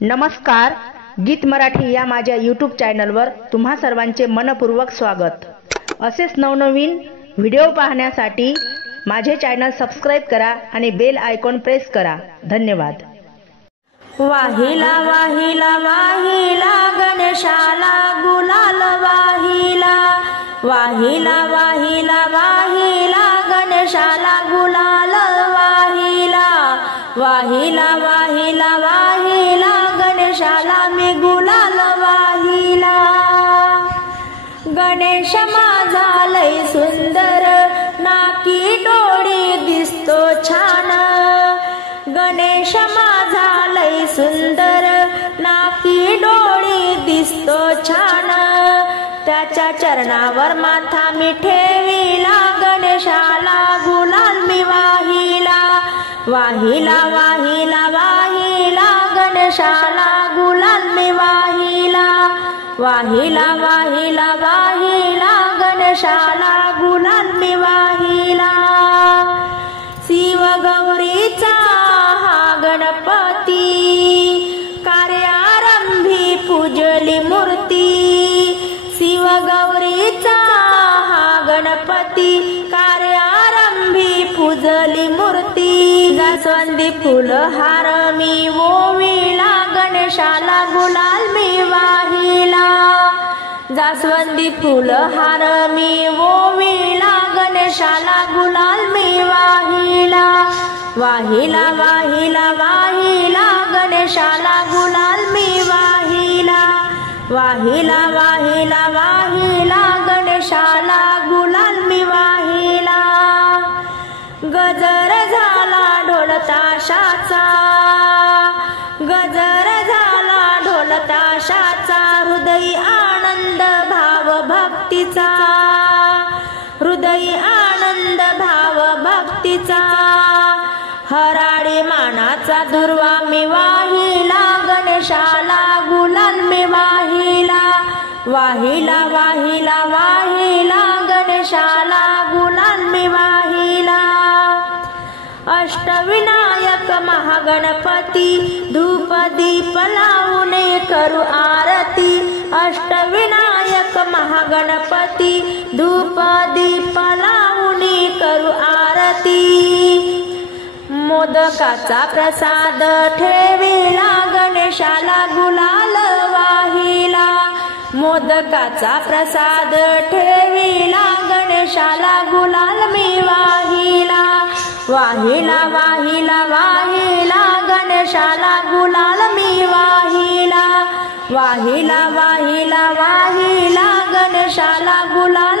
नमस्कार, गीत मराठी या माझ्या यूट्यूब चॅनलवर तुम्हा सर्वांचे मनपूर्वक स्वागत। असेच नवनवीन व्हिडिओ पाहण्यासाठी माझे चॅनल सबस्क्राइब करा आणि बेल आयकॉन प्रेस करा। धन्यवाद। वाहिला वाहिला वाहिला गणेशाला गुलाल वाहिला, वाहिला वाहिला वाहिला गणेशाला गुलाल वाहिला, वाहिला वाहिला वाहिला गणेशाला मी गुलाल वाहिला। गणेश माझा लय सुंदर, नाकी डोळी दिसतो छान। गणेश माझा लय सुंदर, नाकी डोळी दिसतो छान। त्याच्या चरणावर माथा मी ठेविला, गणेशाला गुलाल मी वाहिला, वाहिला वाहिला वाहिला गणेशाला गुलाल मी वाहिला, वाहिला वाहिला वाहिला गणेशाला गुलाल मी वाहिला। शिवगौरीचा हा गणपती, कार्यारंभी पूजली मूर्ती। शिवगौरीचा हा गणपती, कार्यारंभी पूजली मूर्ती। जास्वंदी फुल हार मी ओविला, गणेशाला गुलाल मी वाहिला, जास्वंदी फुल हार मी ओविला, गणेशाला गुलाल मी वाहिला, वाहिला वाहिला वाहिला गणेशाला गुलाल मी वाहिला, वाहिला वाहिला वाहिला गणेशाला गुलाल मी वाहिला। गजर झाला ढोल ताशाचा, गजर झाला ढोल ताशाचा, हृदयी आनंद भाव भक्तीचा, हृदयी आनंद भाव भक्तीचा। हराळी मानाचा दुर्वा मी वाहिला, गणेशाला गुलाल मी वाहिला, वाहिला वाहिला वाहिला गणेशाला गुलाल मी वाहिला। अष्टविनायक महागणपती, धूप दीप लावून करू आरती। अष्टविनायक महागणपती, धूप दीप लावून करू आरती। मोदकाचा प्रसाद ठेविला, गणेशाला गुलाल वाहिला, मोदकाचा प्रसाद ठेविला, गणेशाला गुलाल मी वाहिला, वाहिला वाहिला वाहिला गणेशाला गुलाल मी वाहिला, वाहिला वाहिला वाहिला गणेशाला गुलाल